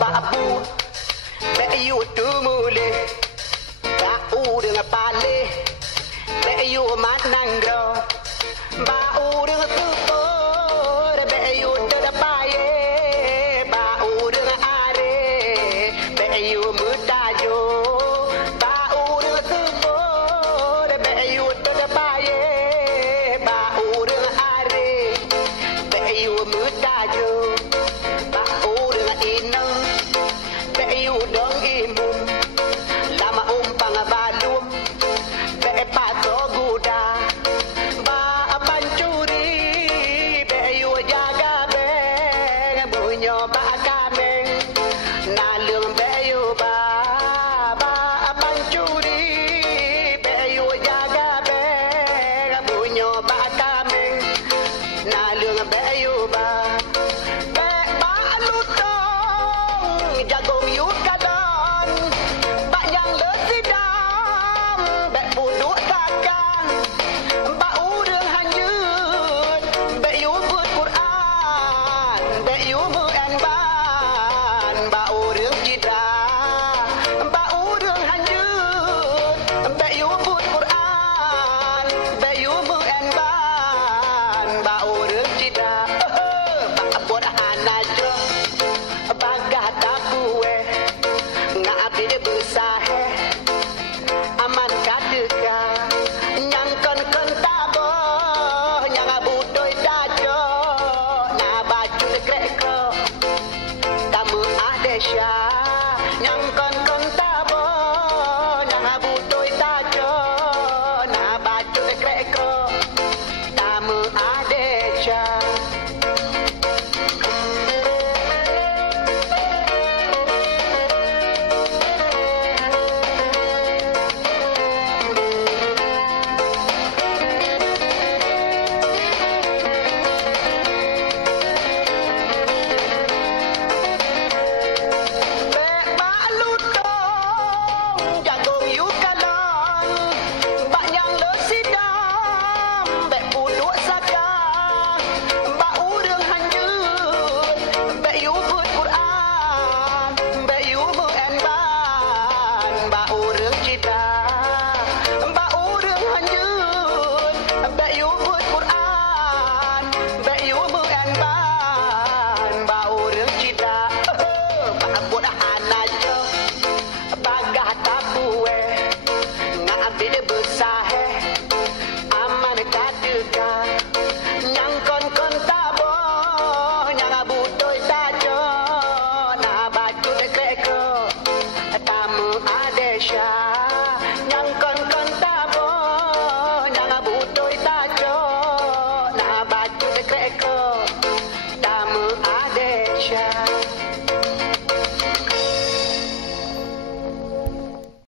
babu be yu tu mule ba u dengan pale be yu manangro ba u dengan tupo be yu de paye ba u dengan are be yu mutajo ba u dengan tupo be yu de paye ba u dengan are be yu mutajo ba u dengan inang be yu dong imum lama umpang balum be pato guda ba pancuri be yu jaga be bunyo ba kameng nalung be yu ba pancuri be yu jaga be bunyo ba kameng nalung be yu ba be balutong jagong yu kadon ba yang lesidam be buduk takkan ba urang hanyut be yu buat Quran be yu muan ban ba urang citra ba urang hanyut be yu buat Quran be yu muan ban ba urang citra ba buat hanajo bagah tabuwe ngapi de besahe aman kadeka nyang kon tabo nyang abutoi dajo na baju de kreko kamu adesha nyang kon tabo nyang abutoi dajo na baju de kreko kamu adesha jagong yu kalon ba yang lesidam be buduk saka ba urang hanjut be yu buat Quran be yu muan ban ba urang cita ba urang hanjut be yu buat Quran be yu muan ban ba urang cita ba buat hanajo bagah tabuwe ngapi de besahe aman kadeka nyang kon tabo nyang abutoi tajo na baju de kreko tamu adesha nyang kon tabo nyang abutoi tajo na baju de kreko